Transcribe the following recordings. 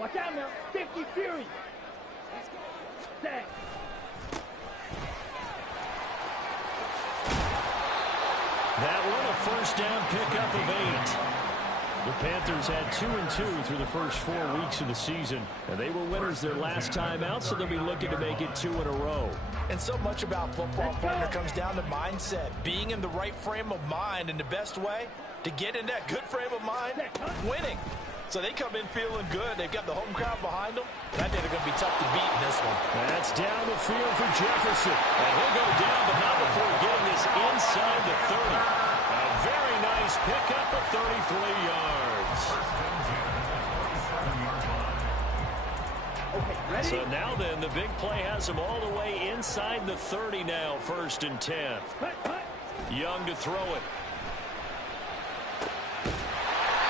Watch out now. 50 Fury. Set. That one a first down pickup of 8. The Panthers had 2-2 through the first 4 weeks of the season, and they were winners their last time out, so they'll be looking to make it 2 in a row. And so much about football, partner, comes down to mindset, being in the right frame of mind, and the best way to get in that good frame of mind, winning. So they come in feeling good. They've got the home crowd behind them. I think they're going to be tough to beat in this one. That's down the field for Jefferson. And he'll go down, but not before getting this inside the 30. A very nice pickup of 33 yards. Okay, ready? So now then, the big play has him all the way inside the 30 now, 1st and 10. Young to throw it.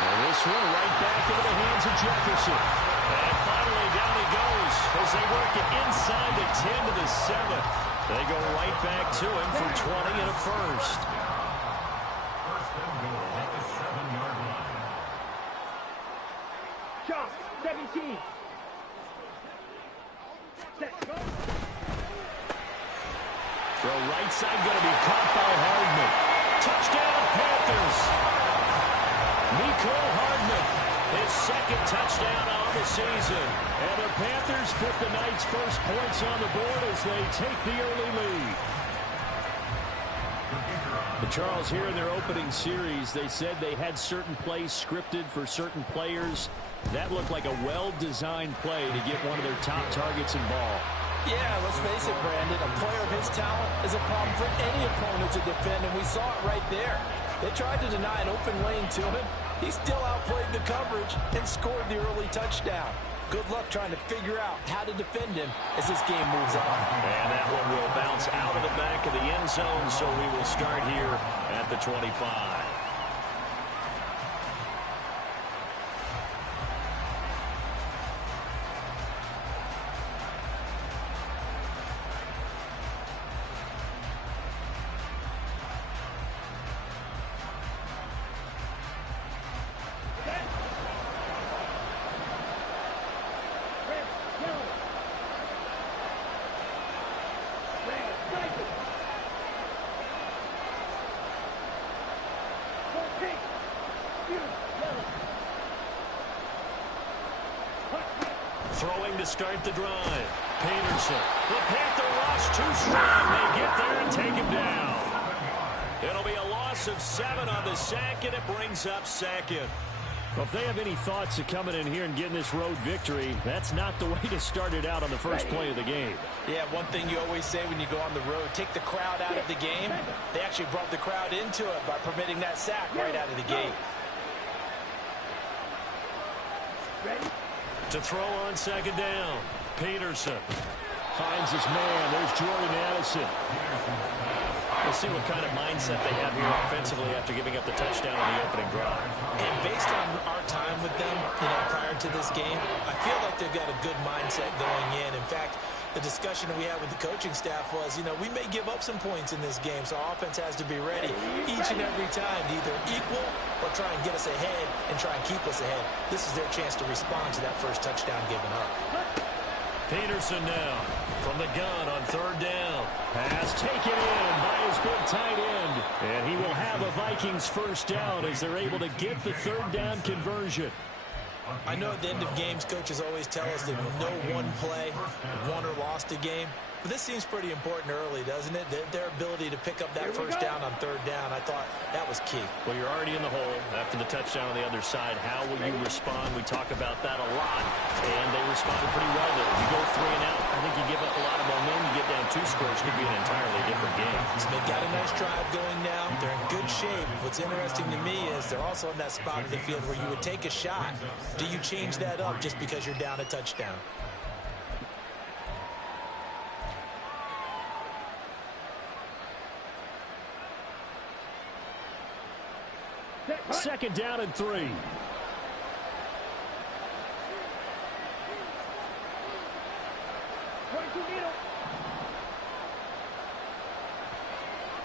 And this one right back into the hands of Jefferson. And finally down he goes as they work it inside the 10 to the 7. They go right back to him for 20 and a first. Shot, 17. Set, go. Throw right side going to be caught by Hardman. Touchdown Panthers. Mecole Hardman, his second touchdown on the season. And the Panthers put the Knights' first points on the board as they take the early lead. But Charles, here in their opening series, they said they had certain plays scripted for certain players. That looked like a well-designed play to get one of their top targets involved. Yeah, let's face it, Brandon. A player of his talent is a problem for any opponent to defend, and we saw it right there. They tried to deny an open lane to him. He still outplayed the coverage and scored the early touchdown. Good luck trying to figure out how to defend him as this game moves on. And that one will bounce out of the back of the end zone, so we will start here at the 25. Throwing to start the drive. Peterson. The Panther rush too strong. They get there and take him down. It'll be a loss of 7 on the sack, and it brings up 2nd. Well, if they have any thoughts of coming in here and getting this road victory, that's not the way to start it out on the first play of the game. Yeah, one thing you always say when you go on the road, take the crowd out of the game. They actually brought the crowd into it by permitting that sack right out of the gate. To throw on 2nd down. Peterson finds his man. There's Jordan Addison. We'll see what kind of mindset they have here offensively after giving up the touchdown on the opening drive. And based on our time with them, prior to this game, I feel like they've got a good mindset going in. In fact, the discussion that we had with the coaching staff was, we may give up some points in this game, so our offense has to be ready each and every time to either equal or try and get us ahead and try and keep us ahead. This is their chance to respond to that first touchdown given up. Peterson now from the gun on 3rd down. Pass taken in by his big tight end. And he will have a Vikings first down as they're able to get the 3rd down conversion. I know at the end of games, coaches always tell us that no one play won or lost a game. But this seems pretty important early, doesn't it? Their ability to pick up that first down on 3rd down, I thought that was key. Well, you're already in the hole after the touchdown on the other side. How will you respond? We talk about that a lot, and they responded pretty well there. You go 3 and out, I think you give up a lot of momentum. You get down 2 scores, could be an entirely different game. So they've got a nice drive going now. They're in good shape. What's interesting to me is they're also in that spot of the field where you would take a shot. Do you change that up just because you're down a touchdown? 2nd down and 3.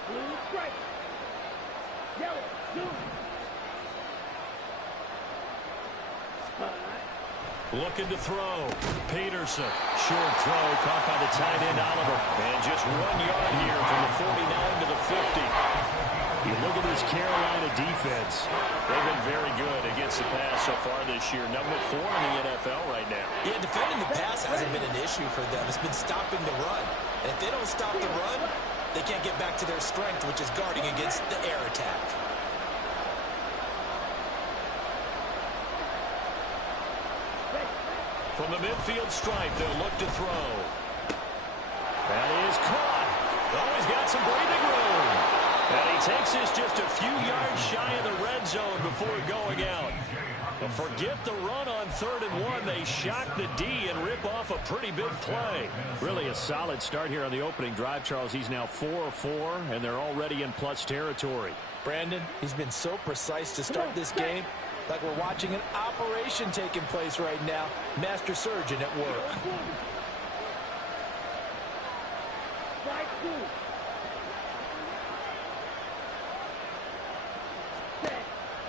Blue stripe. Yellow, blue. Spot. Looking to throw. Peterson. Short throw caught by the tight end, Oliver. And just 1 yard here from the 49 to the 50. You look at this Carolina defense. They've been very good against the pass so far this year. Number 4 in the NFL right now. Yeah, defending the pass hasn't been an issue for them. It's been stopping the run. And if they don't stop the run, they can't get back to their strength, which is guarding against the air attack. From the midfield stripe, they'll look to throw. That is caught. Oh, he's got some breathing room. And he takes this just a few yards shy of the red zone before going out. But forget the run on 3rd and 1. They shock the D and rip off a pretty big play. Really a solid start here on the opening drive, Charles. He's now 4 of 4, and they're already in plus territory. Brandon, he's been so precise to start this game. Like we're watching an operation taking place right now. Master surgeon at work.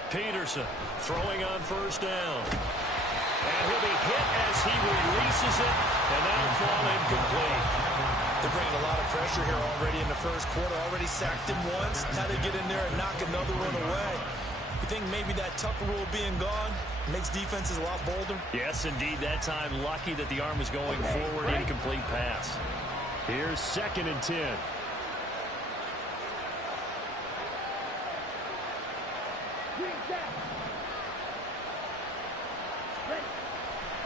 Peterson throwing on 1st down. And he'll be hit as he releases it, and that'll fall incomplete. They're bringing a lot of pressure here already in the first quarter. Already sacked him once. Now they get in there and knock another one away. You think maybe that Tucker rule being gone makes defenses a lot bolder? Yes, indeed. That time, lucky that the arm was going forward. Incomplete pass. Here's 2nd and 10.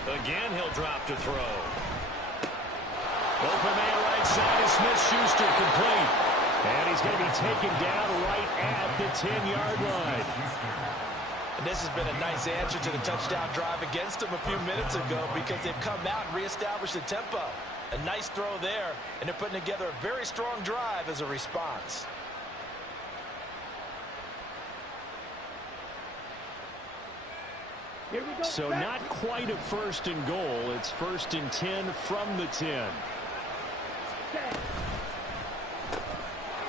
Again, he'll drop to throw. Open man right side is Smith-Schuster, complete. And he's going to be taken down right at the 10-yard line. And this has been a nice answer to the touchdown drive against them a few minutes ago because they've come out and reestablished the tempo. A nice throw there, and they're putting together a very strong drive as a response. So not quite a 1st and goal. It's 1st and 10 from the 10.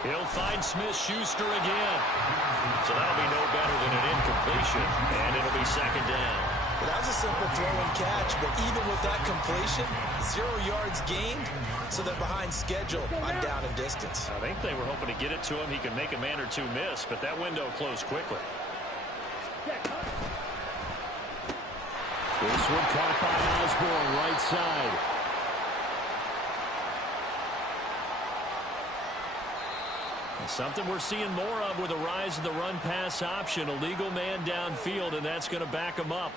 He'll find Smith-Schuster again. So that'll be no better than an incompletion, and it'll be 2nd down. Well, that was a simple throw and catch, but even with that completion, 0 yards gained, so they're behind schedule on down and distance. I think they were hoping to get it to him. He could make a man or two miss, but that window closed quickly. This one caught by Osborne, right side. Something we're seeing more of with the rise of the run-pass option. A legal man downfield, and that's going to back him up.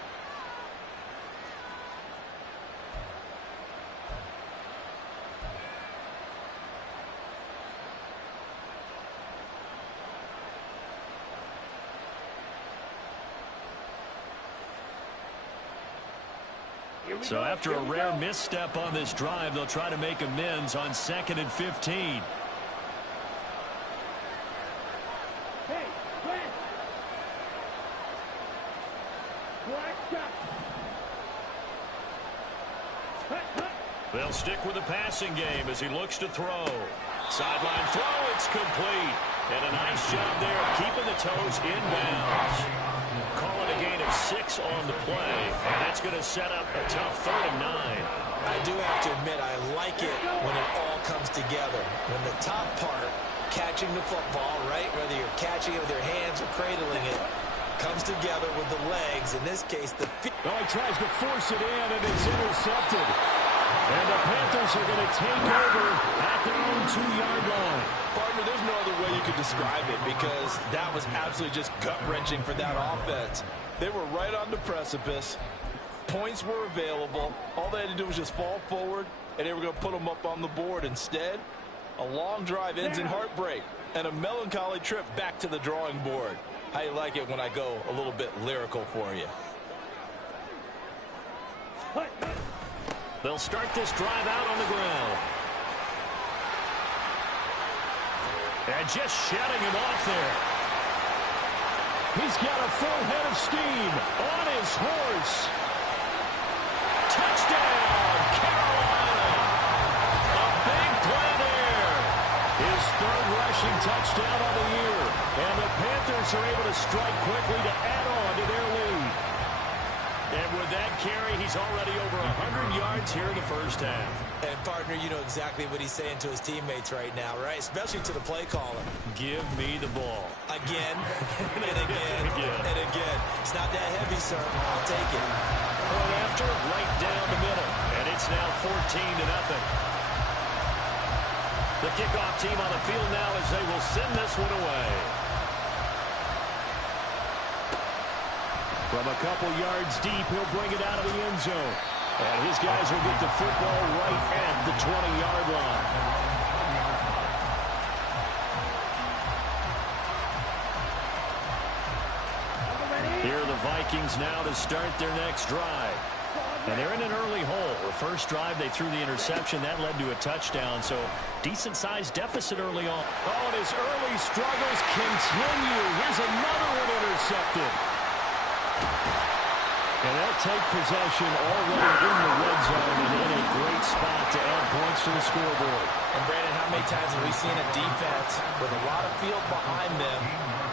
So after a rare misstep on this drive, they'll try to make amends on 2nd and 15. They'll stick with the passing game as he looks to throw. Sideline throw, it's complete. And a nice job there of keeping the toes inbounds. Call it a gain of 6 on the play, and that's going to set up a tough 3rd and 9. I do have to admit, I like it when it all comes together. When the top part, catching the football, right, whether you're catching it with your hands or cradling it, comes together with the legs. In this case, the feet. Oh, he tries to force it in, and it's intercepted. And the Panthers are going to take over at their own 2-yard line. Partner, there's no other way you could describe it because that was absolutely just gut-wrenching for that offense. They were right on the precipice. Points were available. All they had to do was just fall forward, and they were going to put them up on the board. Instead, a long drive ends in heartbreak and a melancholy trip back to the drawing board. How you like it when I go a little bit lyrical for you? They'll start this drive out on the ground. And just shutting him off there. He's got a full head of steam on his horse. Touchdown, Carolina. A big play there. His 3rd rushing touchdown of the year. And the Panthers are able to strike quickly to add on to their lead. And with that carry, he's already over 100 yards here in the first half. And, partner, you know exactly what he's saying to his teammates right now, right? Especially to the play caller. Give me the ball. Again, and again, and again. It's not that heavy, sir. I'll take it. Point after, right down the middle. And it's now 14-0. The kickoff team on the field now as they will send this one away. From a couple yards deep, he'll bring it out of the end zone. And his guys will get the football right at the 20-yard line. Here are the Vikings now to start their next drive. And they're in an early hole. The first drive, they threw the interception. That led to a touchdown, so decent-sized deficit early on. Oh, and his early struggles continue. Here's another one intercepted. And they'll take possession already in the red zone and in a great spot to add points to the scoreboard. And, Brandon, how many times have we seen a defense with a lot of field behind them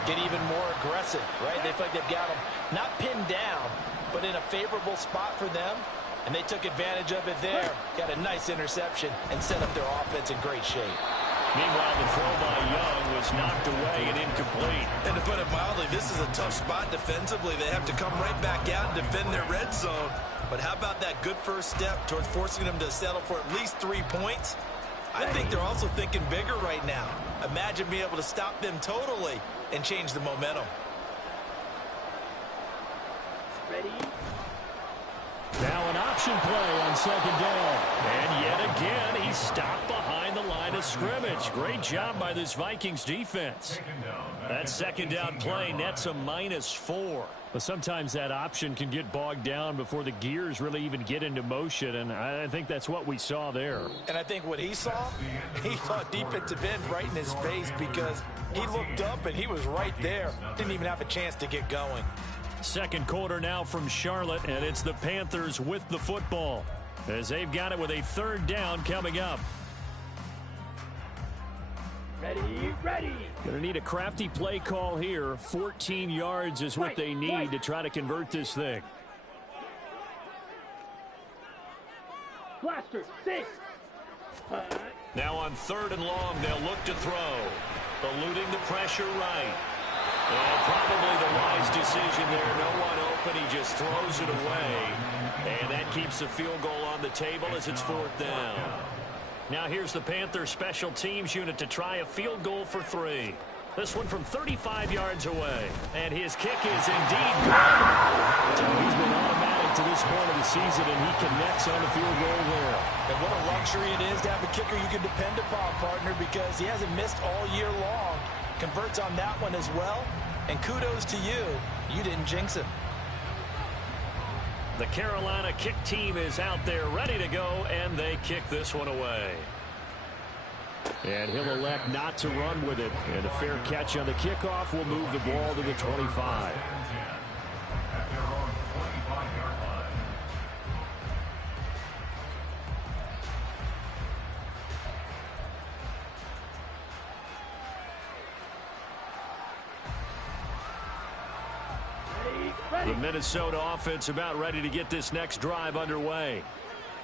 get even more aggressive, right? They feel like they've got them not pinned down, but in a favorable spot for them, and they took advantage of it there. Got a nice interception and set up their offense in great shape. Meanwhile, the throw by Young was knocked away and incomplete. And to put it mildly, this is a tough spot defensively. They have to come right back out and defend their red zone. But how about that good first step towards forcing them to settle for at least 3 points? I think they're also thinking bigger right now. Imagine being able to stop them totally and change the momentum. Ready? Now an option play on second down. And yet again, he's stopped behind the line of scrimmage. Great job by this Vikings defense. That second down play nets a -4. But sometimes that option can get bogged down before the gears really even get into motion, and I think that's what we saw there. And I think what he saw defensive end right in his face because he looked up and he was right there. Didn't even have a chance to get going. Second quarter now from Charlotte, and it's the Panthers with the football as they've got it with a third down coming up. Ready, ready. Going to need a crafty play call here. 14 yards is what they need to try to convert this thing. Blaster, 6. Now on third and long, they'll look to throw. Eluding the pressure right. And probably the wise decision there. No one open. He just throws it away. And that keeps the field goal on the table as it's fourth down. Now here's the Panthers special teams unit to try a field goal for 3. This one from 35 yards away. And his kick is indeed good. So he's been automatic to this point of the season, and he connects on the field goal there. And what a luxury it is to have a kicker you can depend upon, partner, because he hasn't missed all year long. Converts on that one as well. And kudos to you. You didn't jinx him. The Carolina kick team is out there ready to go, and they kick this one away. And he'll elect not to run with it. And a fair catch on the kickoff will move the ball to the 25. The Minnesota offense about ready to get this next drive underway.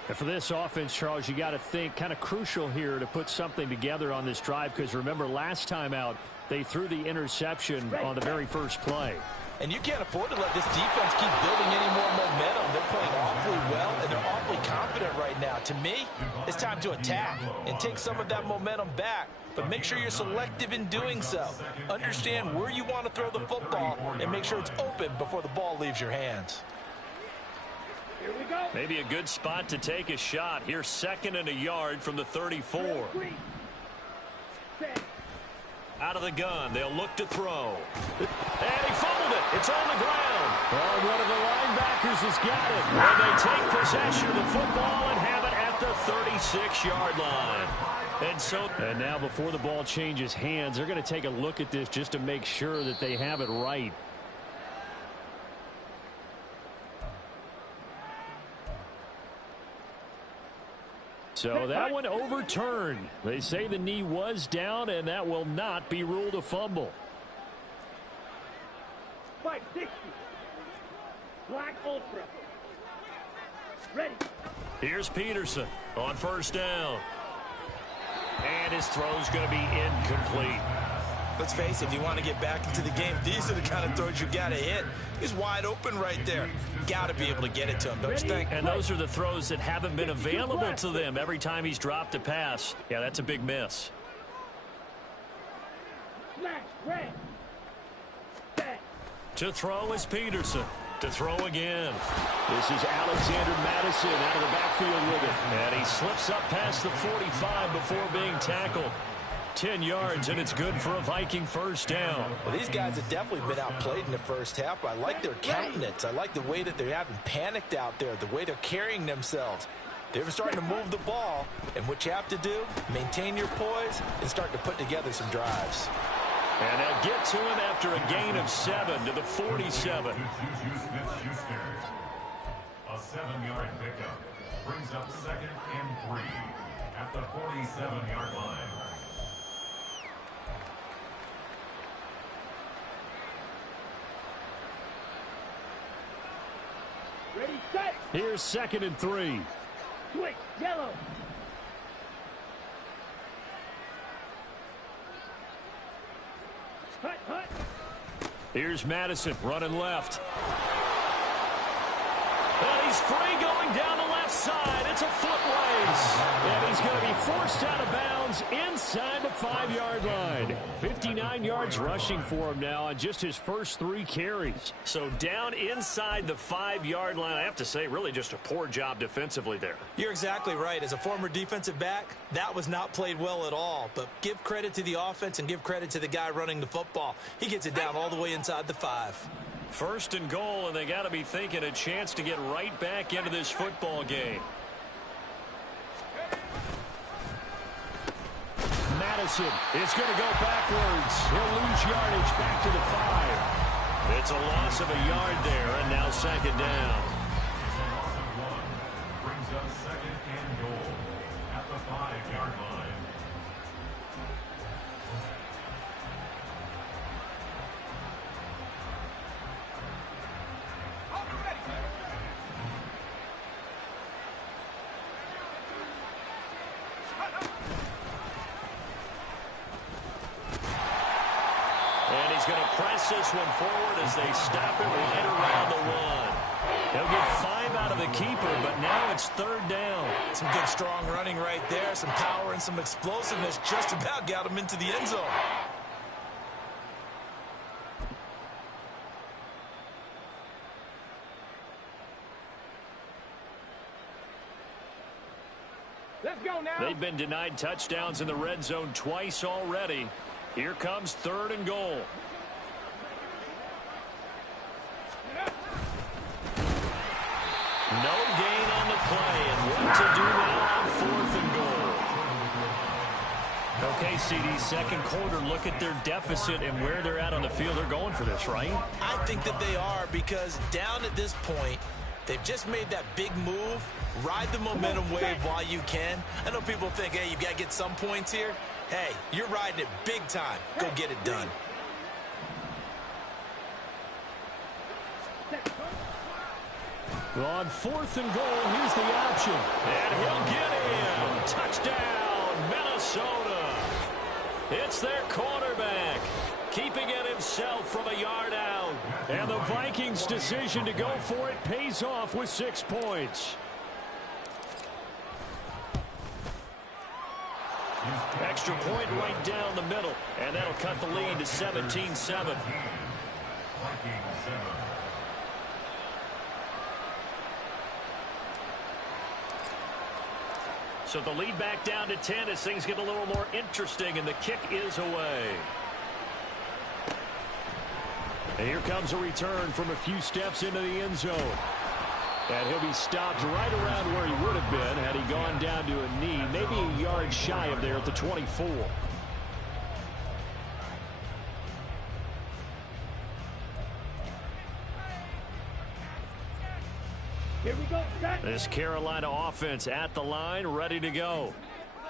And for this offense, Charles, you got to think kind of crucial here to put something together on this drive, because remember last time out they threw the interception on the very first play. And you can't afford to let this defense keep building any more momentum. They're playing awfully well, and they're awfully confident right now. To me, it's time to attack and take some of that momentum back. But make sure you're selective in doing so. Understand where you want to throw the football and make sure it's open before the ball leaves your hands. Here we go. Maybe a good spot to take a shot. Here's 2nd and a yard from the 34. 3, 6. Out of the gun, they'll look to throw. And he fumbled it. It's on the ground. Oh, one of the linebackers has got it. And they take possession of the football and have it at the 36-yard line. And now before the ball changes hands, they're going to take a look at this just to make sure that they have it right. So that one overturned. They say the knee was down, and that will not be ruled a fumble. 560. Black Ultra. Ready. Here's Peterson on first down. And his throw's going to be incomplete. Let's face it, if you want to get back into the game, these are the kind of throws you got to hit. He's wide open right there. Got to be able to get it to him, don't you think? And those are the throws that haven't been available to them every time he's dropped a pass. Yeah, that's a big miss. To throw is Peterson. To throw again. This is Alexander Madison out of the backfield with it. And he slips up past the 45 before being tackled. 10 yards, and it's good for a Viking first down. Well, these guys have definitely been outplayed in the first half. I like their countenance. I like the way that they haven't panicked out there, the way they're carrying themselves. They're starting to move the ball, and what you have to do, maintain your poise and start to put together some drives. And they'll get to him after a gain of 7 to the 47. A 7-yard pickup brings up 2nd and 3 at the 47-yard line. Ready, set. Here's 2nd and 3. Switch, yellow. Hut, hut. Here's Madison running left. And he's free going down the left side. It's a foot race. And he's going to be forced out of bounds inside the 5-yard line. 59 yards rushing for him now on just his first 3 carries. So down inside the 5-yard line. I have to say, really just a poor job defensively there. You're exactly right. As a former defensive back, that was not played well at all. But give credit to the offense and give credit to the guy running the football. He gets it down all the way inside the 5. First and goal, and they got to be thinking a chance to get right back into this football game. Madison is going to go backwards. He'll lose yardage back to the 5. It's a loss of a yard there, and now 2nd down. Brings up 2nd and goal at the 5-yard line. And he's going to press this one forward as they stop it right around the 1. He'll get 5 out of the keeper, but now it's 3rd down. Some good strong running right there, some power and some explosiveness just about got him into the end zone. Let's go now. They've been denied touchdowns in the red zone twice already. Here comes 3rd and goal. No gain on the play, and what to do now on 4th and goal. Okay, CD, second quarter, look at their deficit and where they're at on the field. They're going for this, right? I think that they are, because down at this point, they've just made that big move. Ride the momentum wave while you can. I know people think, hey, you've got to get some points here. Hey, you're riding it big time. Go get it done. Well, on 4th and goal, here's the option. And he'll get in. Touchdown, Minnesota. It's their quarterback, keeping it himself from a yard out. And the Vikings' decision to go for it pays off with 6 points. Extra point right down the middle, and that'll cut the lead to 17-7. So the lead back down to 10 as things get a little more interesting, and the kick is away. And here comes a return from a few steps into the end zone. And he'll be stopped right around where he would have been had he gone down to a knee, maybe a yard shy of there at the 24. Here we go, set. This Carolina offense at the line, ready to go.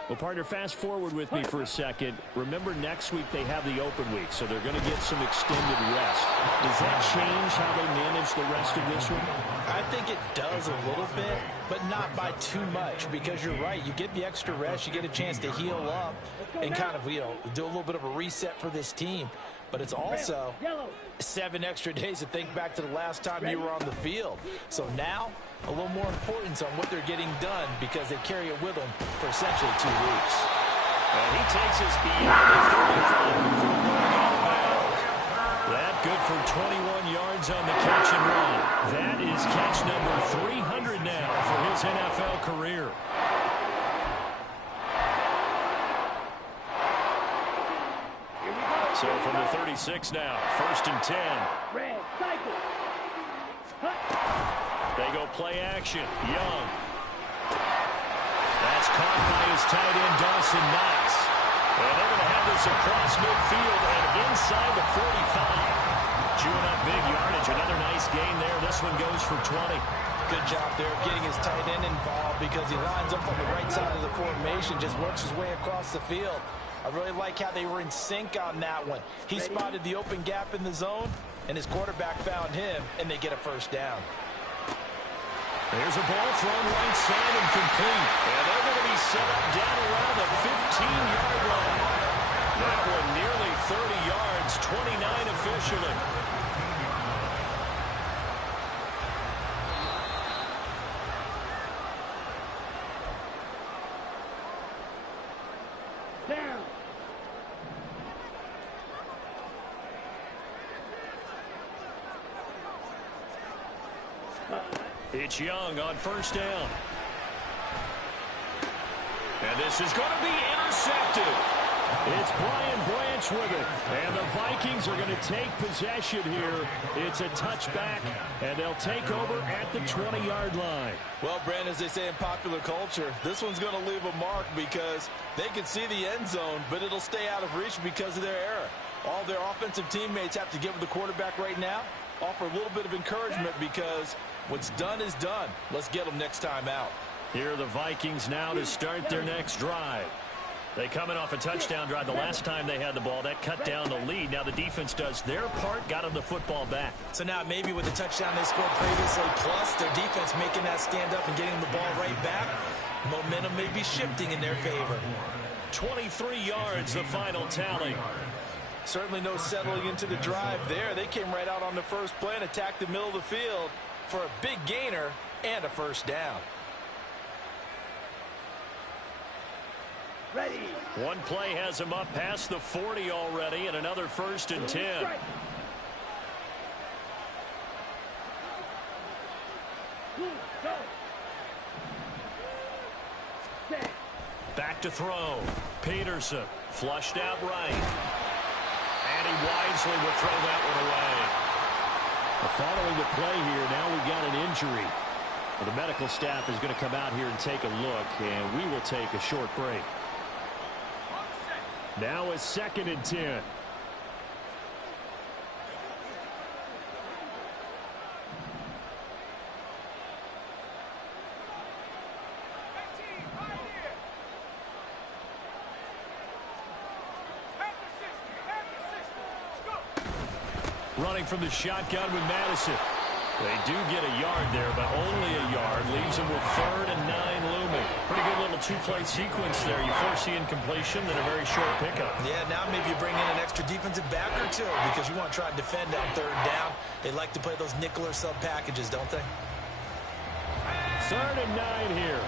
Well, partner, fast forward with me for a second. Remember, next week they have the open week, so they're going to get some extended rest. Does that change how they manage the rest of this one? I think it does a little bit, but not by too much, because you're right. You get the extra rest. You get a chance to heal up and kind of, do a little bit of a reset for this team. But it's also 7 extra days to think back to the last time you were on the field. So now, a little more importance on what they're getting done because they carry it with them for essentially 2 weeks. And he takes us beyond the 35 before going out of bounds. That good for 21 yards on the catch and run. That is catch number 300 now for his NFL career. So from the 36 now, 1st and 10. Red, cycle. They go play action. Young. That's caught by his tight end, Dawson Knox. And they're going to have this across midfield and inside the 45. Chewing up big yardage. Another nice gain there. This one goes for 20. Good job there of getting his tight end involved because he lines up on the right side of the formation, just works his way across the field. I really like how they were in sync on that one. He spotted the open gap in the zone, and his quarterback found him, and they get a first down. There's a ball thrown right side and complete. And they're going to be set up down around the 15-yard line. That one nearly 30 yards, 29 officially. Down. It's Young on 1st down. And this is going to be intercepted. It's Brian Branch with it. And the Vikings are going to take possession here. It's a touchback, and they'll take over at the 20-yard line. Well, Brandon, as they say in popular culture, this one's going to leave a mark because they can see the end zone, but it'll stay out of reach because of their error. All their offensive teammates have to give the quarterback right now, offer a little bit of encouragement because what's done is done. Let's get them next time out. Here are the Vikings now to start their next drive. They coming off a touchdown drive the last time they had the ball. That cut down the lead. Now the defense does their part, got them the football back. So now maybe with the touchdown they scored previously, plus their defense making that stand up and getting the ball right back, momentum may be shifting in their favor. 23 yards, the final tally. Certainly no settling into the drive there. They came right out on the first play and attacked the middle of the field for a big gainer and a first down. Ready. One play has him up past the 40 already, and another 1st and 10. Back to throw. Peterson flushed out right. And he wisely will throw that one away. Following the play here, now we've got an injury. Well, the medical staff is going to come out here and take a look, and we will take a short break. Now it's 2nd and 10. Running from the shotgun with Madison. They do get a yard there, but only a yard. Leaves them with 3rd and 9 looming. Pretty good little 2-play sequence there. You force the incompletion, then a very short pickup. Yeah, now maybe you bring in an extra defensive back or two because you want to try and defend on 3rd down. They like to play those nickel or sub packages, don't they? 3rd and 9 here.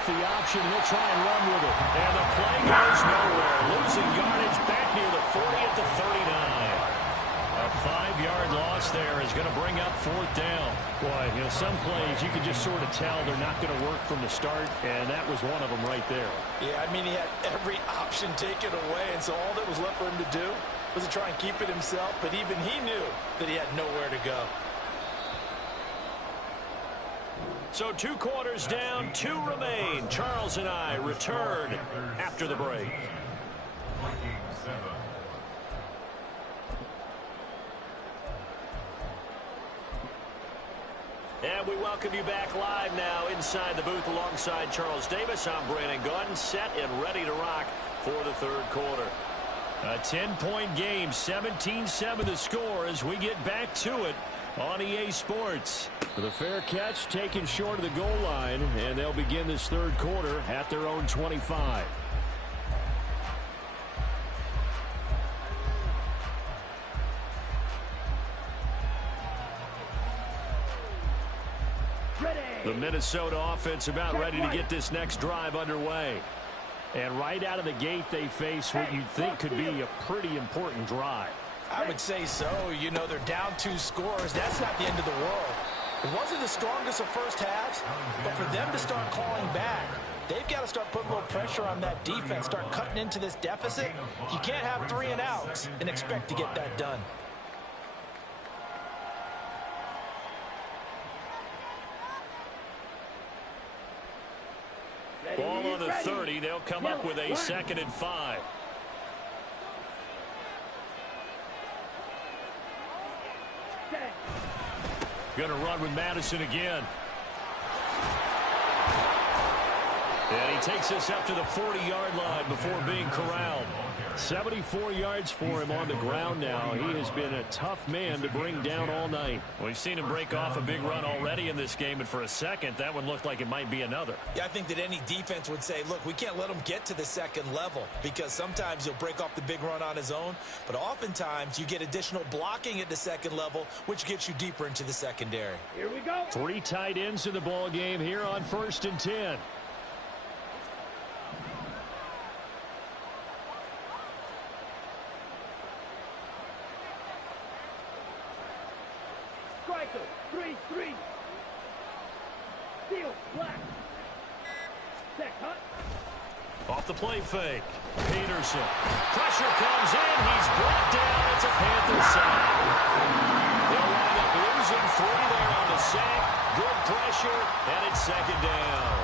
The option, he'll try and run with it. And the play goes nowhere. Losing yardage back near the 40 at the 39. A 5-yard loss there is going to bring up 4th down. Boy, some plays you can just sort of tell they're not going to work from the start, and that was one of them right there. Yeah, I mean, he had every option taken away, and so all that was left for him to do was to try and keep it himself, but even he knew that he had nowhere to go. So 2 quarters down, 2 remain. Charles and I return after the break. And we welcome you back live now inside the booth alongside Charles Davis. I'm Brandon Gaudin, set and ready to rock for the 3rd quarter. A 10-point game, 17-7 the score as we get back to it on EA Sports. The fair catch taken short of the goal line, and they'll begin this 3rd quarter at their own 25. The Minnesota offense about ready to get this next drive underway. And right out of the gate, they face what you'd think could be a pretty important drive. I would say so. You know, they're down 2 scores. That's not the end of the world. It wasn't the strongest of first halves, but for them to start calling back, they've got to start putting a little pressure on that defense, start cutting into this deficit. You can't have 3 and outs and expect to get that done. Ball on the 30. They'll come up with a 2nd and 5. Going to run with Madison again. And he takes us up to the 40-yard line before being corralled. 74 yards for him on the ground now. He has been a tough man to bring down all night. We've seen him break off a big run already in this game, and for a second, that one looked like it might be another. Yeah, I think that any defense would say, look, we can't let him get to the 2nd level because sometimes he'll break off the big run on his own, but oftentimes you get additional blocking at the 2nd level, which gets you deeper into the secondary. Here we go. 3 tight ends in the ball game here on 1st and 10. Striker, 3-3. Steel, black. Set, cut. Off the play fake. Peterson. Pressure comes in. He's brought down. It's a Panther sack. They'll wind up losing 3 there on the sack. Good pressure, and it's 2nd down.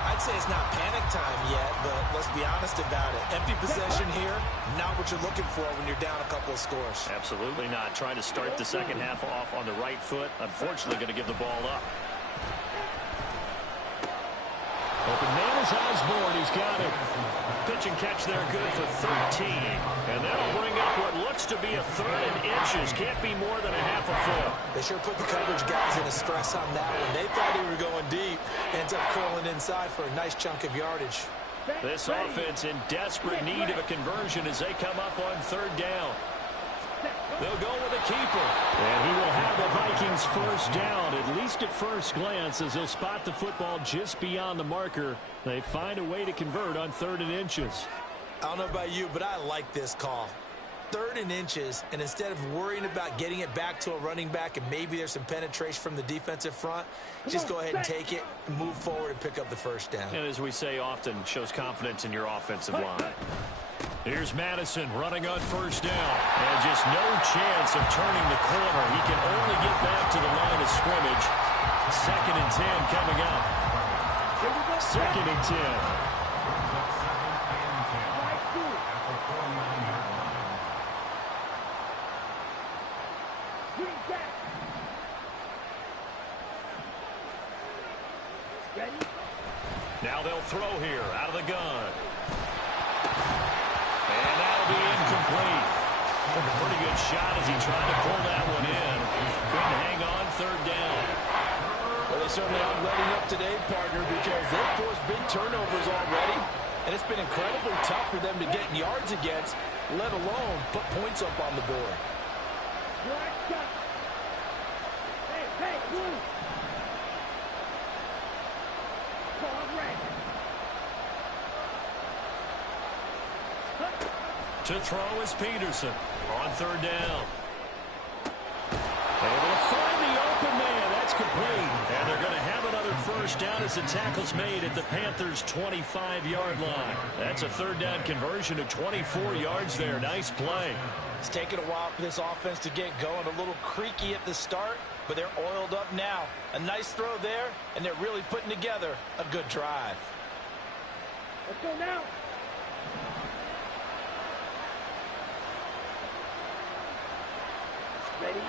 I'd say it's not panic time yet, but let's be honest about it. Empty possession here, not what you're looking for when you're down a couple of scores. Absolutely not. Trying to start the 2nd half off on the right foot. Unfortunately, going to give the ball up. Open man is Osborne. He's got it. Pitch and catch there good for 13. And that'll bring up what looks to be a 3rd and inches. Can't be more than a half a foot. They sure put the coverage guys in a stress on that one. They thought they were going deep. Ends up curling inside for a nice chunk of yardage. This offense in desperate need of a conversion as they come up on 3rd down. They'll go with a keeper. And he will have the Vikings 1st down, at least at first glance, as they'll spot the football just beyond the marker. They find a way to convert on 3rd and inches. I don't know about you, but I like this call. 3rd and inches, and instead of worrying about getting it back to a running back and maybe there's some penetration from the defensive front, just go ahead and take it, move forward, and pick up the 1st down. And as we say often, shows confidence in your offensive line. Here's Madison running on 1st down. And just no chance of turning the corner. He can only get back to the line of scrimmage. 2nd and 10 coming up. 2nd and 10. Now they'll throw here out of the gun. And that'll be incomplete. Took a pretty good shot as he tried to pull that one in. Couldn't hang on 3rd down. Well, they certainly aren't letting up today, partner, because they've forced big turnovers already. And it's been incredibly tough for them to get yards against, let alone put points up on the board. Hey, blue. To throw is Peterson on 3rd down. Able to find the open man. That's complete. And they're going to have another 1st first down as the tackle's made at the Panthers' 25-yard line. That's a third down conversion of 24 yards there. Nice play. It's taken a while for this offense to get going. A little creaky at the start, but they're oiled up now. A nice throw there, and they're really putting together a good drive. Let's go now. Ready?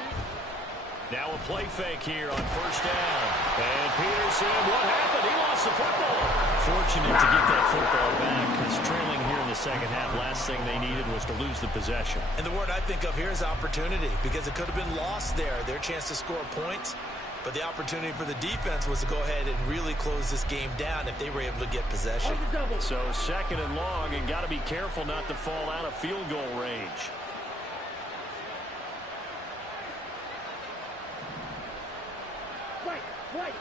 Now a play fake here on first down. And Peterson, what happened? He lost the football. Fortunate to get that football back, because trailing here in the second half, last thing they needed was to lose the possession. And the word I think of here is opportunity, because it could have been lost there. Their chance to score points, but the opportunity for the defense was to go ahead and really close this game down if they were able to get possession. So second and long, and got to be careful not to fall out of field goal range. Right.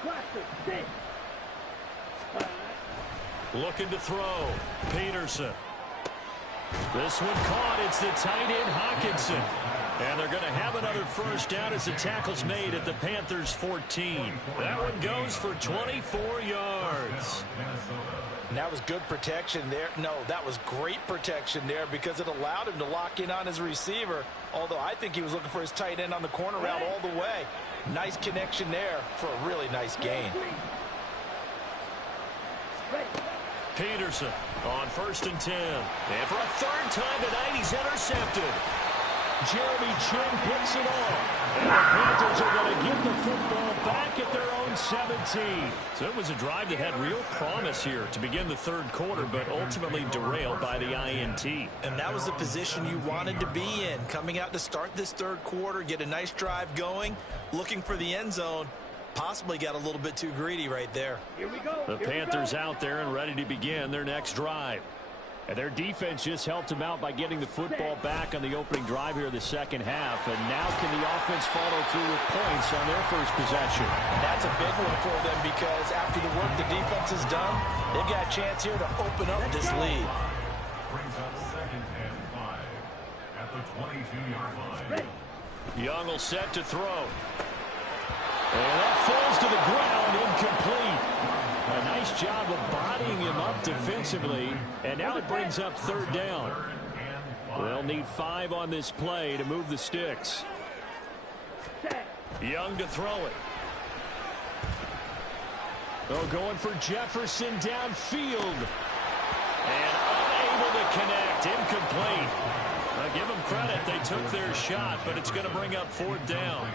Cluster, sit. Looking to throw. Peterson. This one caught. It's the tight end Hawkinson. And they're going to have another first down as the tackle's made at the Panthers' 14. That one goes for 24 yards. And that was good protection there. No, that was great protection there, because it allowed him to lock in on his receiver, although I think he was looking for his tight end on the corner route all the way. Nice connection there for a really nice gain. Peterson on 1st and 10. And for a third time tonight, he's intercepted. Jeremy Chin picks it off. And the Panthers are going to get the football back at their own 17. So it was a drive that had real promise here to begin the third quarter, but ultimately derailed by the INT. And that was the position you wanted to be in. Coming out to start this third quarter, get a nice drive going, looking for the end zone. Possibly got a little bit too greedy right there. Here we go. The Panthers out there and ready to begin their next drive. And their defense just helped them out by getting the football back on the opening drive here in the second half. And now can the offense follow through with points on their first possession? And that's a big one for them, because after the work the defense has done, they've got a chance here to open up this lead. Brings up 2nd and 5 at the 22-yard line. Young will set to throw. And that falls to the ground, incomplete. A nice job of bodying him up defensively. And now it brings up third down. They'll need 5 on this play to move the sticks. Young to throw it. Oh, going for Jefferson downfield. And unable to connect. Incomplete. I'll give them credit. They took their shot, but it's going to bring up 4th down.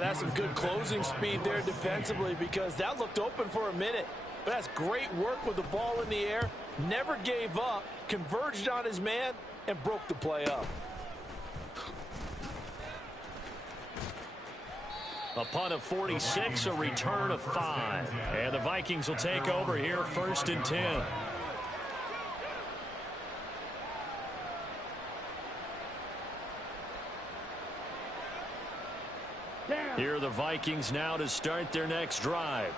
That's some good closing speed there defensively, because that looked open for a minute. But that's great work with the ball in the air. Never gave up, converged on his man, and broke the play up. A punt of 46, a return of 5. And the Vikings will take over here 1st and 10. Here are the Vikings now to start their next drive.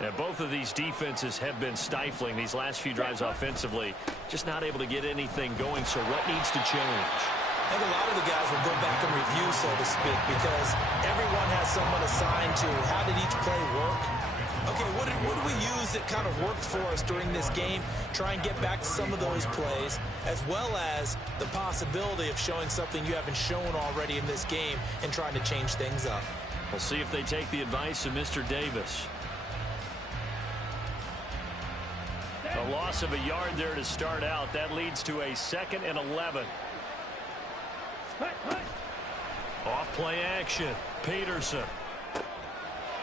And both of these defenses have been stifling these last few drives offensively. Just not able to get anything going, so what needs to change? I think a lot of the guys will go back and review, so to speak, because everyone has someone assigned to how did each play work. Okay, what did we use that kind of worked for us during this game? Try and get back to some of those plays, as well as the possibility of showing something you haven't shown already in this game and trying to change things up. We'll see if they take the advice of Mr. Davis. A loss of a yard there to start out. That leads to a 2nd and 11. Off play action. Peterson.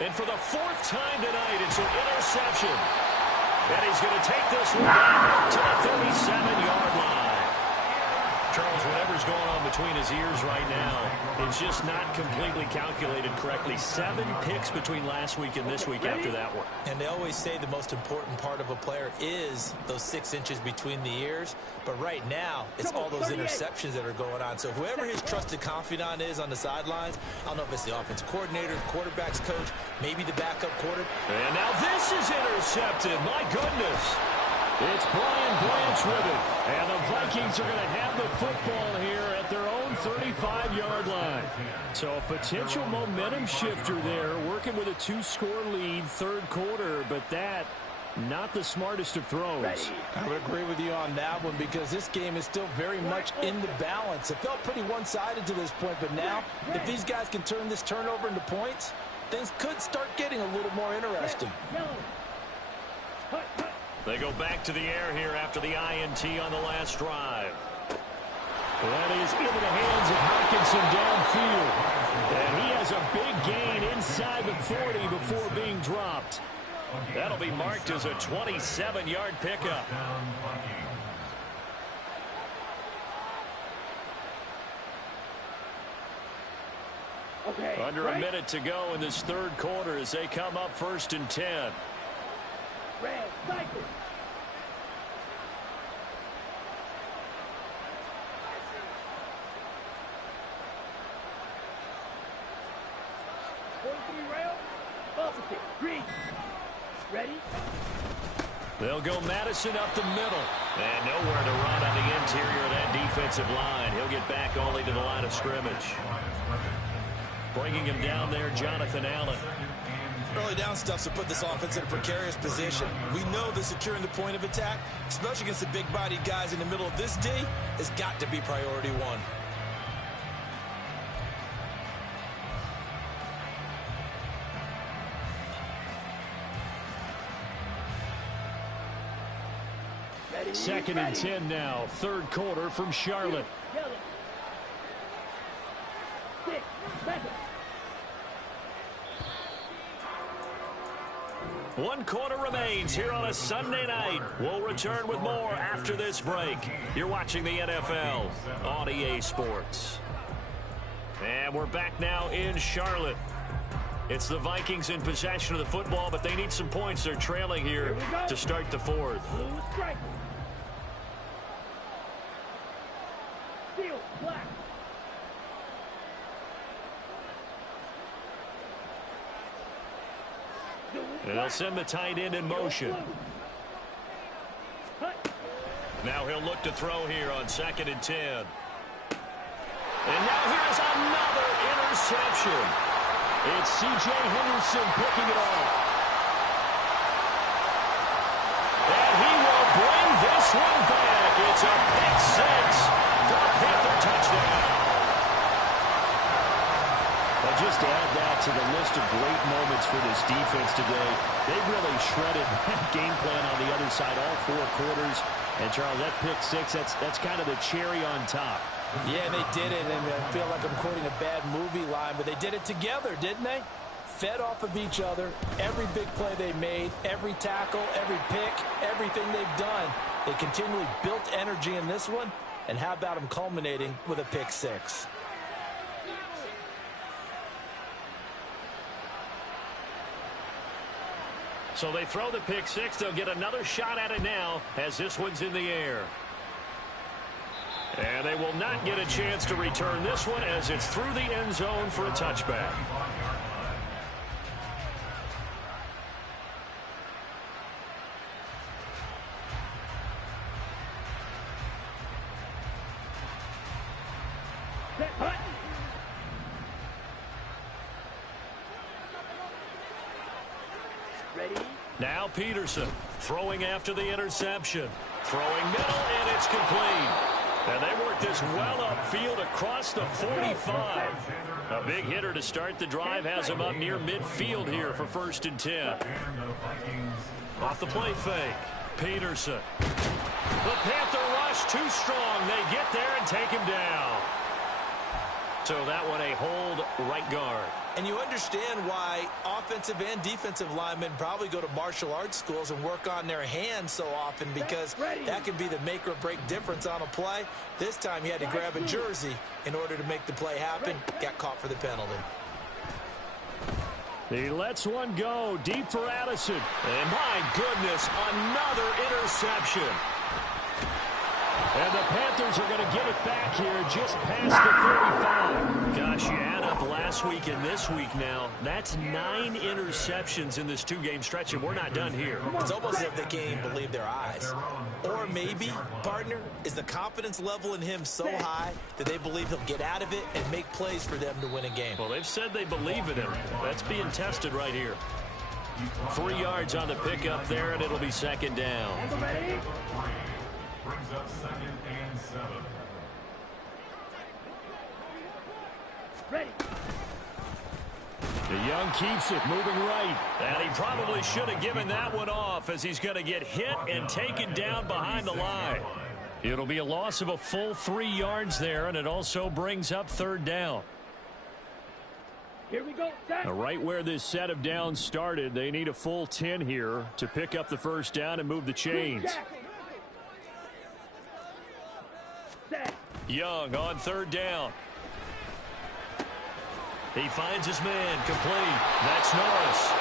And for the 4th time tonight, it's an interception. And he's going to take this one back to the 37-yard line. Charles, whatever's going on between his ears right now, it's just not completely calculated correctly. 7 picks between last week and this week after that one. And they always say the most important part of a player is those 6 inches between the ears. But right now, it's all those interceptions that are going on. So whoever his trusted confidant is on the sidelines, I don't know if it's the offensive coordinator, the quarterback's coach, maybe the backup quarterback. And now this is intercepted. My goodness. It's Brian Branch with it. And the Vikings are going to have the football here at their own own 35-yard line. So a potential momentum shifter there, working with a 2-score lead, third quarter, but that not the smartest of throws. I would agree with you on that one because this game is still very much in the balance. It felt pretty one-sided to this point, but now if these guys can turn this turnover into points, things could start getting a little more interesting. They go back to the air here after the INT on the last drive. That is into the hands of Hawkinson downfield. And he has a big gain inside the 40 before being dropped. That'll be marked as a 27-yard pickup. Okay, Under a minute to go in this third quarter as they come up 1st and 10. Red, cycle. Rail, opposite, green. Ready? They'll go Madison up the middle. And nowhere to run on the interior of that defensive line. He'll get back only to the line of scrimmage. Bringing him down there, Jonathan Allen. Early down stuff to put this offense in a precarious position. We know that securing the point of attack, especially against the big-bodied guys in the middle of this D, has got to be priority one. Ready, 2nd and 10 now, third quarter from Charlotte. Yellow. 6 seconds. 1 quarter remains here on a Sunday night. We'll return with more after this break. You're watching the NFL on EA Sports. And we're back now in Charlotte. It's the Vikings in possession of the football, but they need some points. They're trailing here to start the fourth. Blue strike. Steel, black. And they'll send the tight end in motion. Now he'll look to throw here on 2nd and 10. And now here's another interception. It's C.J. Henderson picking it off. And he will bring this one back. It's a pick 6 for a Panther touchdown. Well, just to add that to the list of great moments for this defense today, they've really shredded that game plan on the other side all 4 quarters. And, Charles, that pick 6, that's kind of the cherry on top. Yeah, they did it, and I feel like I'm quoting a bad movie line, but they did it together, didn't they? Fed off of each other, every big play they made, every tackle, every pick, everything they've done. They continually built energy in this one, and how about them culminating with a pick 6? So they throw the pick 6. They'll get another shot at it now as this one's in the air. And they will not get a chance to return this one as it's through the end zone for a touchback. Ready? Now Peterson throwing after the interception. Throwing middle, and it's complete. And they work this well upfield across the 45. A big hitter to start the drive has him up near midfield here for 1st and 10. Off the play fake, Peterson. The Panther rush too strong. They get there and take him down. So that one a hold right guard. And you understand why offensive and defensive linemen probably go to martial arts schools and work on their hands so often, because that can be the make or break difference on a play. This time he had to grab a jersey in order to make the play happen. Got caught for the penalty. He lets one go deep for Addison. And my goodness, another interception. And the Panthers are going to get it back here just past the 35. Gosh, you add up last week and this week now. That's 9 interceptions in this 2-game stretch, and we're not done here. It's almost as if they can't even believe their eyes. Or maybe, partner, is the confidence level in him so high that they believe he'll get out of it and make plays for them to win a game. Well, they've said they believe in him. That's being tested right here. 3 yards on the pickup there, and it'll be second down. Brings up 2nd and 7. Ready. The Young keeps it moving right. And he probably should have given that one off as he's going to get hit and taken down behind the line. It'll be a loss of a full 3 yards there, and it also brings up third down. Here we go. Set. Right where this set of downs started, they need a full 10 here to pick up the first down and move the chains. Set. Young on third down. He finds his man complete. That's Norris.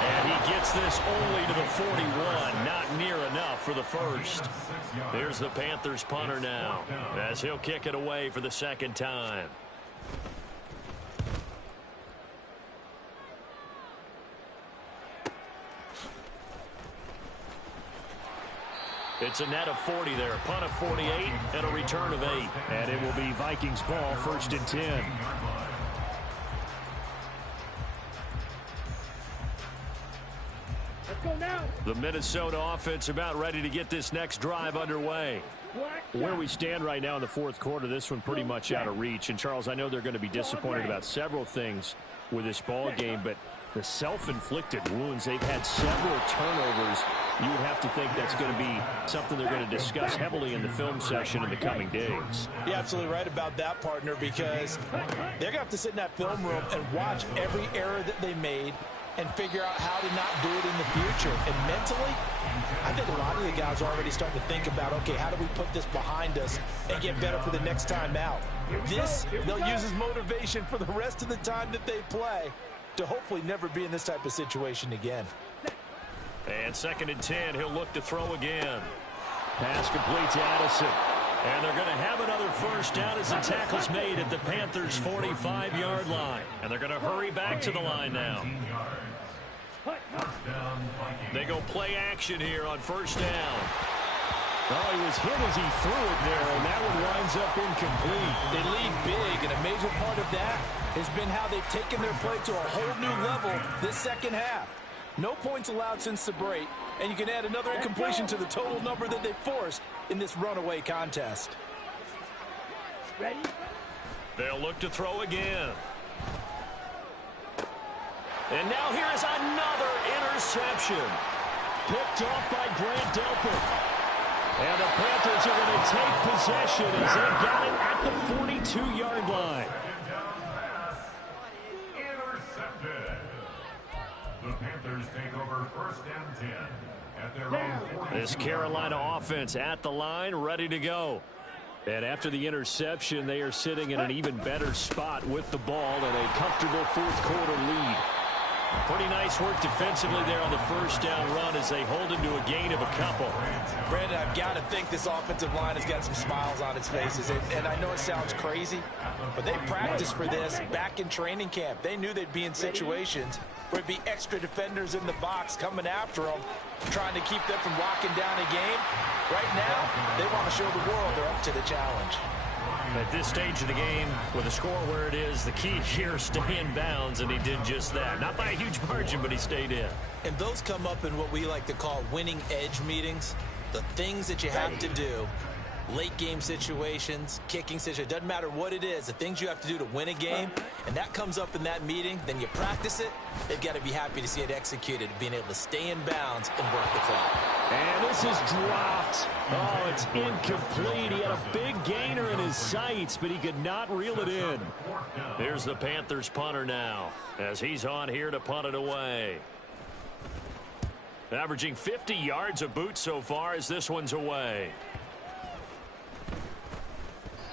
And he gets this only to the 41. Not near enough for the first. There's the Panthers punter now as he'll kick it away for the second time. It's a net of 40 there. Punt of 48 and a return of 8. And it will be Vikings ball, 1st and 10. Let's go now. The Minnesota offense about ready to get this next drive underway. Where we stand right now in the 4th quarter, this one pretty much out of reach. And, Charles, I know they're going to be disappointed about several things with this ball game, but the self-inflicted wounds, they've had several turnovers. You would have to think that's going to be something they're going to discuss heavily in the film session in the coming days. You're absolutely right about that, partner, because they're going to have to sit in that film room and watch every error that they made and figure out how to not do it in the future. And mentally, I think a lot of the guys are already starting to think about, okay, how do we put this behind us and get better for the next time out? This, they'll use as motivation for the rest of the time that they play to hopefully never be in this type of situation again. And 2nd and 10, he'll look to throw again. Pass complete to Addison. And they're going to have another first down as the tackle's made at the Panthers' 45-yard line. And they're going to hurry back to the line now. They go play action here on first down. Oh, he was hit as he threw it there, and that one winds up incomplete. They lead big, and a major part of that has been how they've taken their play to a whole new level this second half. No points allowed since the break, and you can add another incompletion to the total number that they forced in this runaway contest. Ready. They'll look to throw again. And now here is another interception. Picked off by Grant Delpit. And the Panthers are going to take possession as they've got it at the 42-yard line. Intercepted. The Panthers take over 1st and 10 at their own 42. This Carolina offense at the line, ready to go. And after the interception, they are sitting in an even better spot with the ball and a comfortable 4th quarter lead. Pretty nice work defensively there on the first down run as they hold him to a gain of a couple. Brandon, I've got to think this offensive line has got some smiles on its faces. And I know it sounds crazy, but they practiced for this back in training camp. They knew they'd be in situations where it'd be extra defenders in the box coming after them, trying to keep them from locking down a game. Right now, they want to show the world they're up to the challenge. At this stage of the game, with the score where it is, the key here is stay in bounds, and he did just that. Not by a huge margin, but he stayed in. And those come up in what we like to call winning edge meetings. The things that you have to do, late game situations, kicking situations, doesn't matter what it is, the things you have to do to win a game, and that comes up in that meeting, then you practice it, they've got to be happy to see it executed, being able to stay in bounds and work the clock. And this is dropped. Oh, it's incomplete. He had a big gainer in his sights, but he could not reel it in. Here's the Panthers punter now as he's on here to punt it away. Averaging 50 yards a boot so far as this one's away.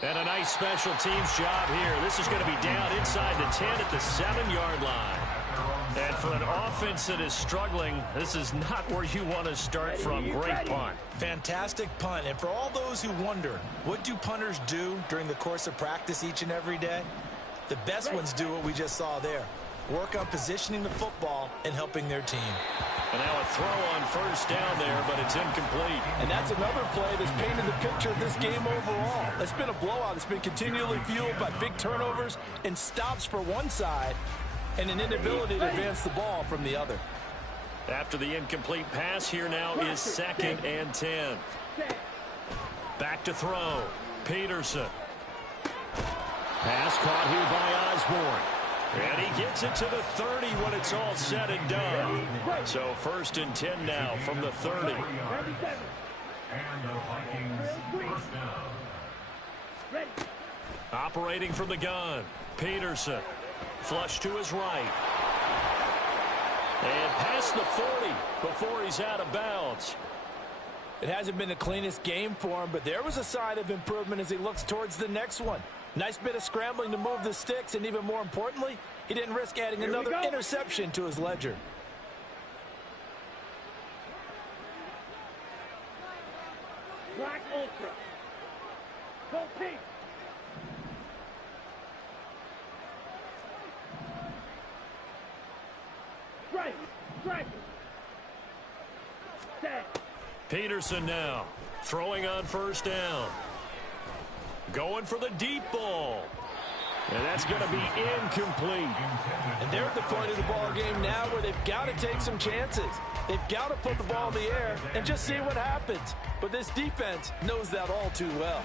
And a nice special teams job here. This is going to be down inside the 10 at the 7-yard line. And for an offense that is struggling, this is not where you want to start from. Great punt. Fantastic punt. And for all those who wonder, what do punters do during the course of practice each and every day? The best ones do what we just saw there. Work on positioning the football and helping their team. And now a throw on first down there, but it's incomplete. And that's another play that's painted the picture of this game overall. It's been a blowout. It's been continually fueled by big turnovers and stops for one side and an inability to advance the ball from the other. After the incomplete pass, here now is 2nd and 10. Back to throw. Peterson. Pass caught here by Osborne. And he gets it to the 30 when it's all said and done. So 1st and 10 now from the 30. And the Vikings first down. Operating from the gun. Peterson. Flush to his right. And past the 40 before he's out of bounds. It hasn't been the cleanest game for him, but there was a sign of improvement as he looks towards the next one. Nice bit of scrambling to move the sticks, and even more importantly, he didn't risk adding another interception to his ledger. Black Ultra. Go team. Strike. Strike. Set. Peterson now throwing on first down. Going for the deep ball. And that's going to be incomplete. And they're at the point of the ball game now where they've got to take some chances. They've got to put the ball in the air and just see what happens. But this defense knows that all too well.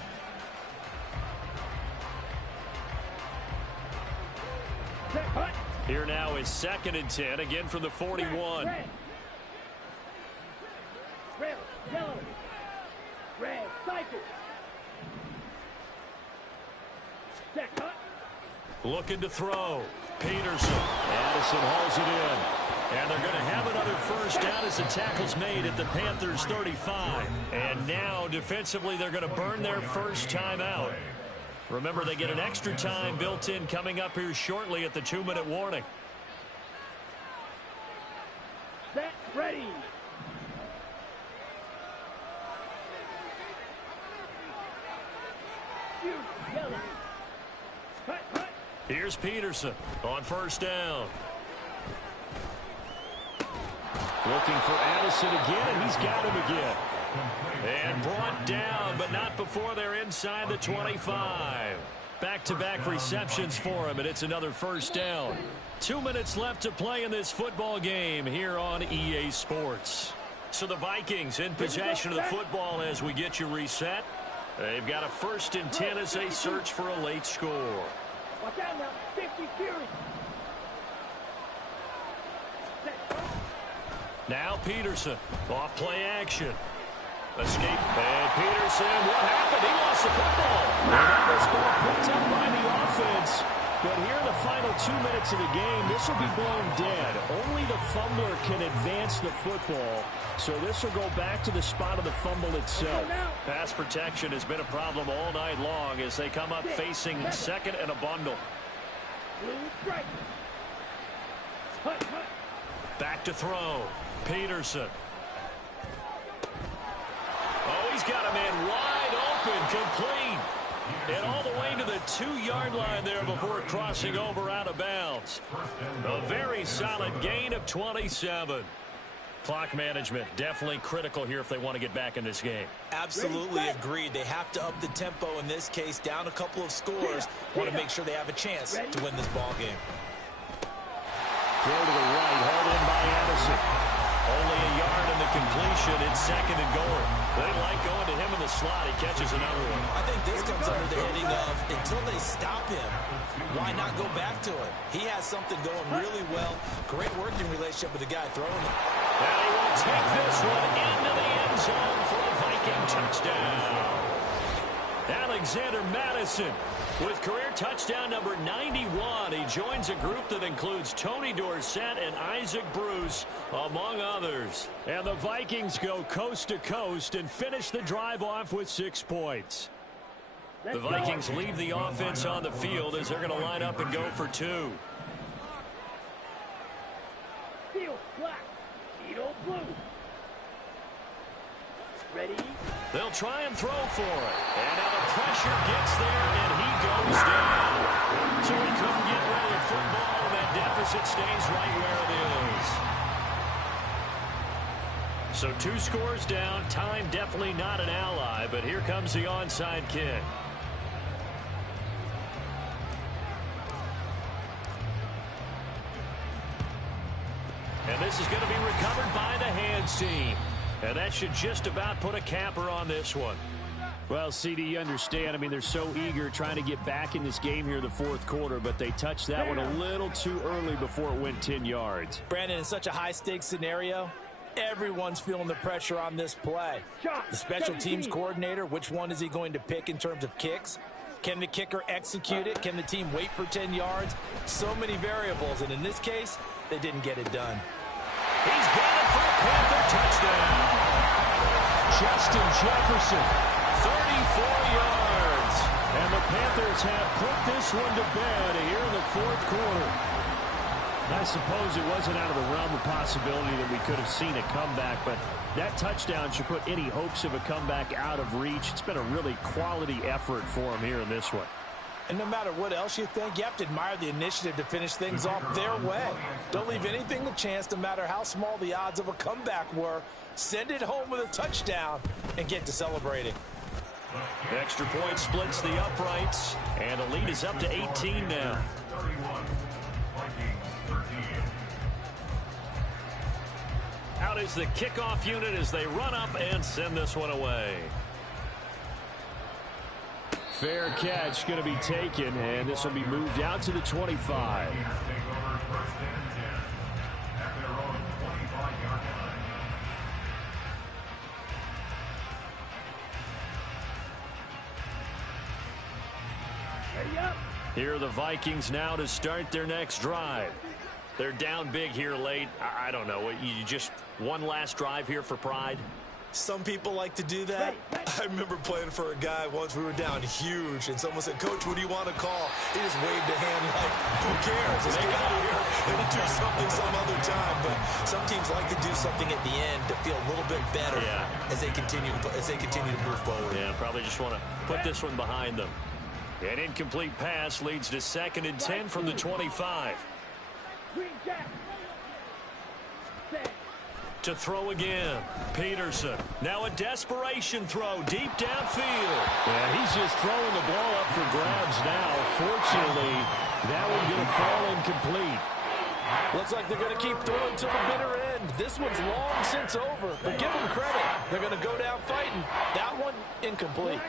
Here now is 2nd and 10, again from the 41. Red. Yellow. Red. Cycle. Set. Cut. Looking to throw. Peterson. Addison hauls it in. And they're going to have another first down as the tackle's made at the Panthers' 35. And now, defensively, they're going to burn their first time out. Remember, they get an extra time built in coming up here shortly at the 2-minute warning. Set. Ready. Yellow. Cut. Here's Peterson on first down. Looking for Addison again, and he's got him again. And brought down, but not before they're inside the 25. Back-to-back receptions for him, and it's another first down. 2 minutes left to play in this football game here on EA Sports. So the Vikings in possession of the football as we get you reset. They've got a 1st and 10 as they search for a late score. Watch out now. 50 Fury. Now Peterson, off play action. Escape, and Peterson, what happened? He lost the football. And that was ball picked up by the offense. But here in the final 2 minutes of the game, this will be blown dead. Only the fumbler can advance the football. So this will go back to the spot of the fumble itself. Pass protection has been a problem all night long as they come up facing 2nd and a bundle. Back to throw. Peterson. Oh, he's got a man wide open, complete. And all the way to the 2-yard line there before crossing over out of bounds. A very solid gain of 27. Clock management definitely critical here if they want to get back in this game. Absolutely agreed. They have to up the tempo in this case, down a couple of scores. Want to make sure they have a chance to win this ball game. Throw to the right, hauled in by Addison. Only a yard in the completion. It's 2nd and goal. They like going to him in the slot. He catches another one. I think this comes under the heading of until they stop him, why not go back to it? He has something going really well. Great working relationship with the guy throwing it. And he will take this one into the end zone for a Viking touchdown. Alexander Madison with career touchdown number 91. He joins a group that includes Tony Dorsett and Isaac Bruce, among others. And the Vikings go coast to coast and finish the drive off with 6 points. The Vikings leave the offense on the field as they're going to line up and go for 2. Ready? They'll try and throw for it. And now the pressure gets there, and he goes down. So he couldn't get rid of the football, and that deficit stays right where it is. So 2 scores down. Time definitely not an ally, but here comes the onside kick. And this is going to be recovered by the hands team. And that should just about put a capper on this one. Well, CD, you understand. I mean, they're so eager trying to get back in this game here in the 4th quarter, but they touched that one a little too early before it went 10 yards. Brandon, in such a high-stakes scenario, everyone's feeling the pressure on this play. The special teams coordinator, which one is he going to pick in terms of kicks? Can the kicker execute it? Can the team wait for 10 yards? So many variables, and in this case, they didn't get it done. He's got it for a Panther touchdown. Justin Jefferson, 34 yards. And the Panthers have put this one to bed here in the 4th quarter. I suppose it wasn't out of the realm of possibility that we could have seen a comeback, but that touchdown should put any hopes of a comeback out of reach. It's been a really quality effort for him here in this one. And no matter what else you think, you have to admire the initiative to finish things off their way. Don't leave anything to chance, no matter how small the odds of a comeback were. Send it home with a touchdown and get to celebrating. Extra point splits the uprights, and the lead is up to 18 now. Out is the kickoff unit as they run up and send this one away. Fair catch going to be taken, and this will be moved out to the 25. Here are the Vikings now to start their next drive. They're down big here late. I don't know. You just one last drive here for pride? Some people like to do that. I remember playing for a guy once. We were down huge, and someone said, "Coach, what do you want to call?" He just waved a hand like, "Who cares? Let's get out of here and do something some other time." But some teams like to do something at the end to feel a little bit better as they continue to move forward. Yeah, probably just want to put this one behind them. An incomplete pass leads to 2nd and 10 from the 25. To throw again, Peterson. Now a desperation throw deep downfield. Yeah, he's just throwing the ball up for grabs now. Fortunately, that one's going to fall incomplete. Looks like they're going to keep throwing to the bitter end. This one's long since over, but give them credit. They're going to go down fighting. That one, incomplete.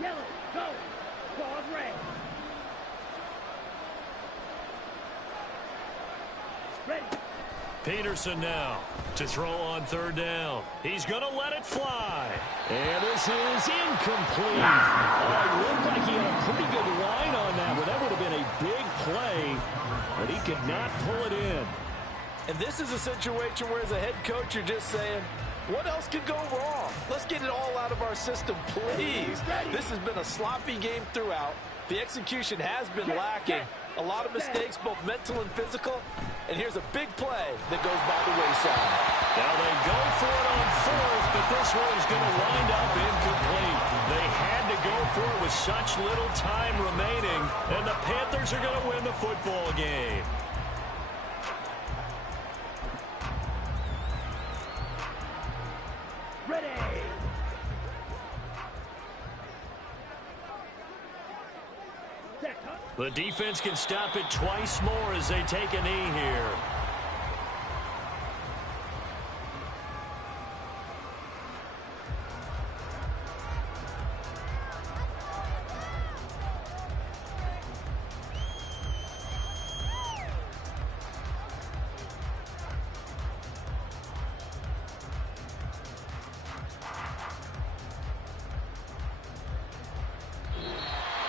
Yellow, go. Ball red. Ready. Peterson now to throw on 3rd down. He's going to let it fly. And this is incomplete. Oh, it looked like he had a pretty good line on that one. That would have been a big play, but he could not pull it in. And this is a situation where, as a head coach, you're just saying, what else could go wrong? Let's get it all out of our system, please. This has been a sloppy game throughout. The execution has been lacking. A lot of mistakes, both mental and physical. And here's a big play that goes by the wayside. Now they go for it on 4th, but this one is going to wind up incomplete. They had to go for it with such little time remaining, and the Panthers are going to win the football game. Ready. The defense can stop it twice more as they take a knee here.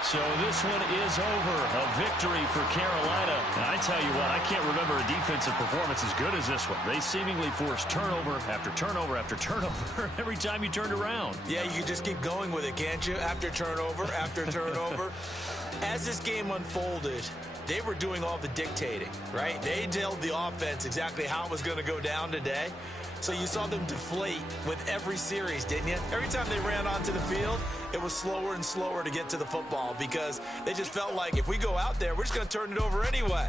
So this one is over. A victory for Carolina. And I tell you what, I can't remember a defensive performance as good as this one. They seemingly forced turnover after turnover after turnover every time you turned around. Yeah, you can just keep going with it, can't you? After turnover, after turnover. As this game unfolded, they were doing all the dictating, right? They told the offense exactly how it was going to go down today. So you saw them deflate with every series, didn't you? Every time they ran onto the field, it was slower and slower to get to the football because they just felt like if we go out there, we're just going to turn it over anyway.